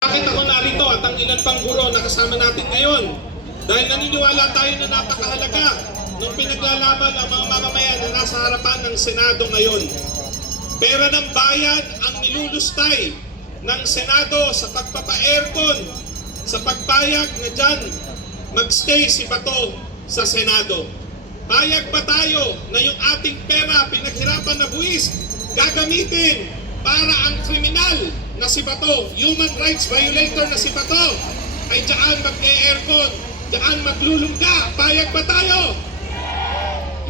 Bakit ako narito at ang ilan pang guro na kasama natin ngayon? Dahil naniniwala tayo na napakahalaga nung pinaglalaban ang mga mamamayan na nasa harapan ng Senado ngayon. Pera ng bayan ang nilulustay ng Senado sa pagpapa-aircon, sa pagpayag na dyan magstay si Bato sa Senado. Payag ba tayo na yung ating pera, pinaghirapan na buwis, gagamitin para ang kriminal na si Bato, human rights violator na si Bato, ay dyan mag-aircon, dyan maglulungga? Payag ba tayo?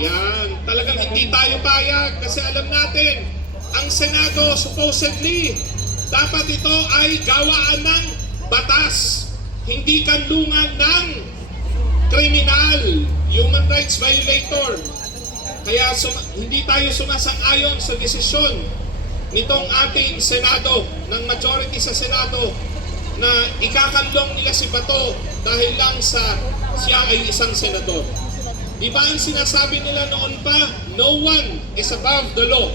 Yan, talagang hindi tayo payag kasi alam natin, ang Senado supposedly, dapat ito ay gawaan ng batas, hindi kanlungan ng kriminal, human rights violator. Kaya hindi tayo sumasang-ayon sa desisyon nitong ating Senado, ng majority sa Senado, na ikakanlong nila si Bato dahil lang sa siya ay isang senador. Di ba ang sinasabi nila noon pa, no one is above the law.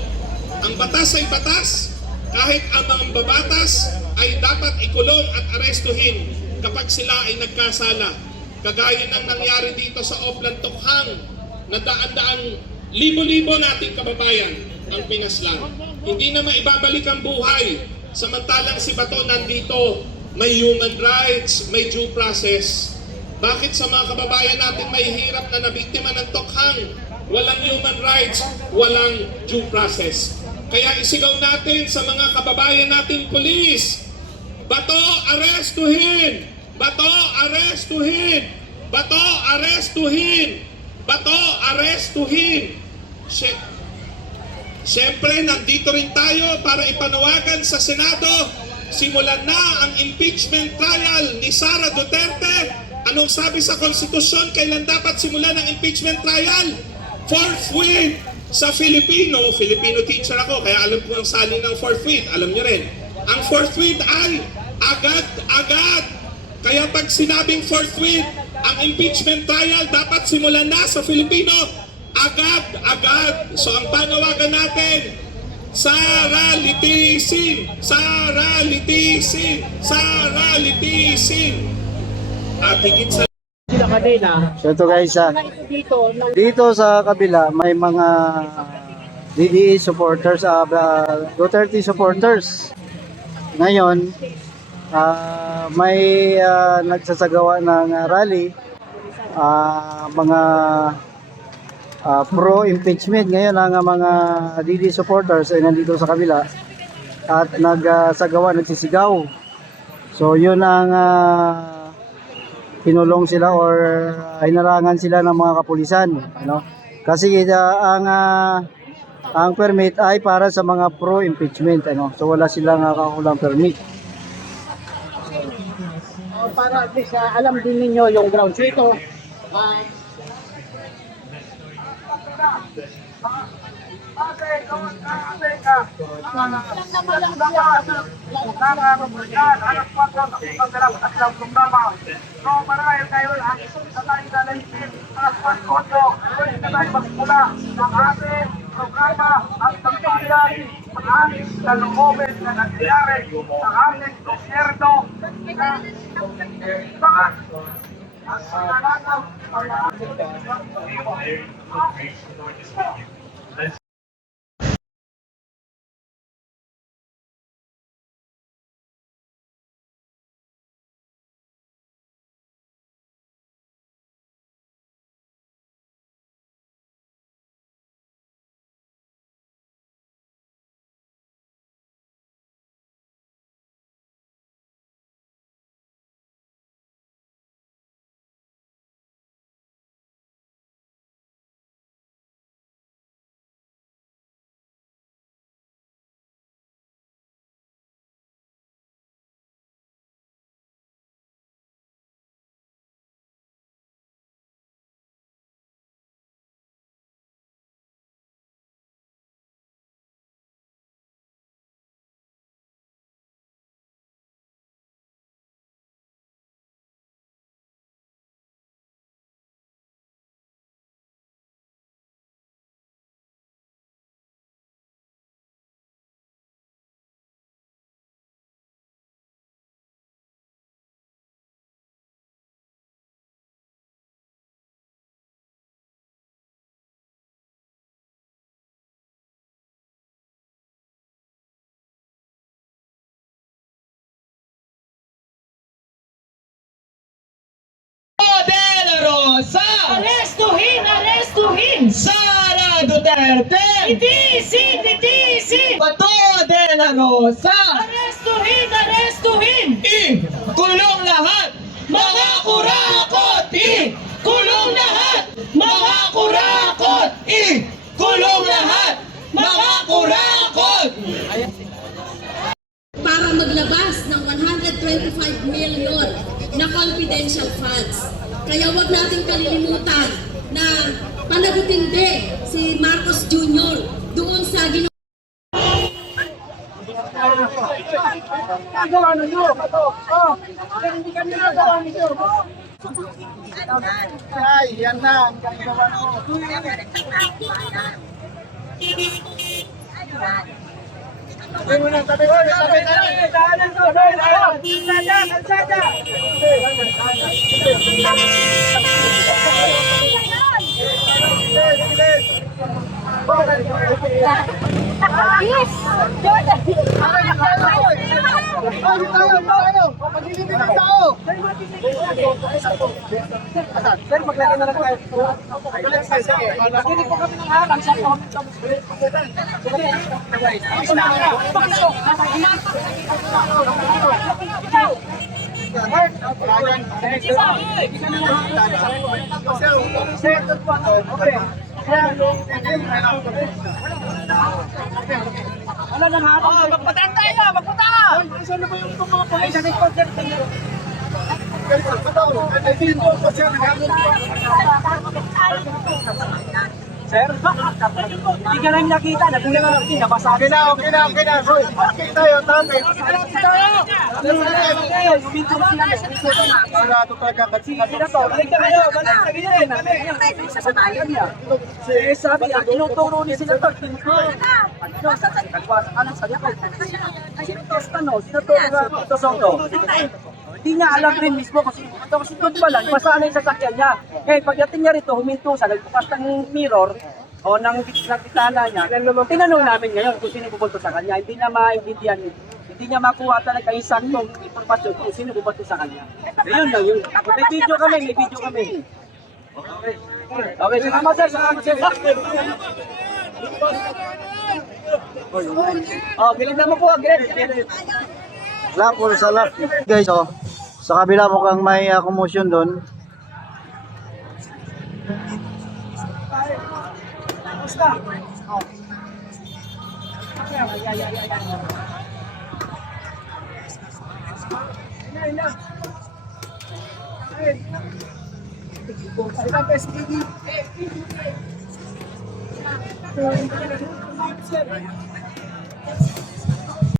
Ang batas ay batas, kahit ang mga babatas ay dapat ikulong at arestuhin kapag sila ay nagkasala. Kagaya ng nangyari dito sa Oplan Tokhang, na daan-daang libo-libo nating kababayan ang pinaslang. Hindi na maibabalik ang buhay. Samantalang si Bato nandito, may human rights, may due process. Bakit sa mga kababayan natin may hirap na nabiktima ng Tokhang, walang human rights, walang due process? Kaya isigaw natin sa mga kababayan nating pulis, Bato, arestuhin! Bato, arestuhin! Bato, arestuhin! Bato, arestuhin! Siyempre, nandito rin tayo para ipanawagan sa Senado, simulan na ang impeachment trial ni Sara Duterte. Anong sabi sa konstitusyon, kailan dapat simulan ang impeachment trial? Forthwith sa Filipino teacher ako, kaya alam ko ang salin ng forthwith, alam niyo rin. Ang forthwith ay agad-agad. Kaya pag sinabing forthwith, ang impeachment trial dapat simulan na sa Filipino, agad-agad. So ang panawagan natin, Sara litisin! Sara litisin! Sara litisin! At higit sa Sila kanina. So ito guys, dito sa kabila may mga DDE supporters, Duterte supporters. Ngayon, may nagsasagawa ng rally, mga pro-impeachment. Ngayon ang mga DDE supporters ay nandito sa kabila at nagsisigaw. So yun ang kinulong sila or hinarangan sila ng mga kapulisan, ano? Kasi ang permit ay para sa mga pro-impeachment, ano? So wala silang kakulang permit. Para at least alam din ninyo yung ground. So ito, programa at pagpapilari ang aming kalooban na nangyayari sa aming gobyerno na mga ang sinanakaw ay Arestuhin! Arestuhin! Sara Duterte! Itiisin! Itiisin! Bato de la Rosa! Arestuhin! Arestuhin! Kulong lahat! Mga kurakot! Kulong lahat! Mga kurakot! Kulong lahat! Mga kurakot! Para maglabas ng 125 million na confidential funds. Kaya wag nating kalilimutan na panagutin din si Marcos Jr. doon sa Nagawa ninyo! Hindi kami nagawa ninyo! Ay, yan na! Ang gagawa mo! Tabi mo na! Tabi mo! Tabi! Daanan to! Daanan! Kalsada! Kalsada! Sir, maglagay na lang kayo. Hindi po kami ng harang sa Wala nang harap. Magpataan tayo! Magpataan! Saan na ba yung mga pulis? Sa nag-concert tayo. Sir, hindi ka namin nakita. Nagulang na natin. Nabasa. Okay na. Okay tayo. Tama. Sarado talaga. Sige na to. Balik na kayo. Balik sa gilid. Sasabayan niya. Sabi niya, tinuturo ni Senator. Anong sabi ko? Sinutesta no. Sinuturo na ito sa ito. Hindi niya alam rin mismo kasi doon pa lang, pasanay sa sakyan niya. Eh, pagdating niya rito, huminto siya, nagbukas ng mirror o ng bitana niya. Tinanong namin ngayon kung sino bubulto sa kanya. Hindi na maintindihan, hindi niya makuha talaga yung saktong informasyon kung sino bubulto sa kanya. Ayun lang yun. May video kami. Okay, salamat sir. Oh, gilid naman po, gilid. Lapol sa lap. Guys, oh. Sa kabila mukhang may commotion doon. Basta.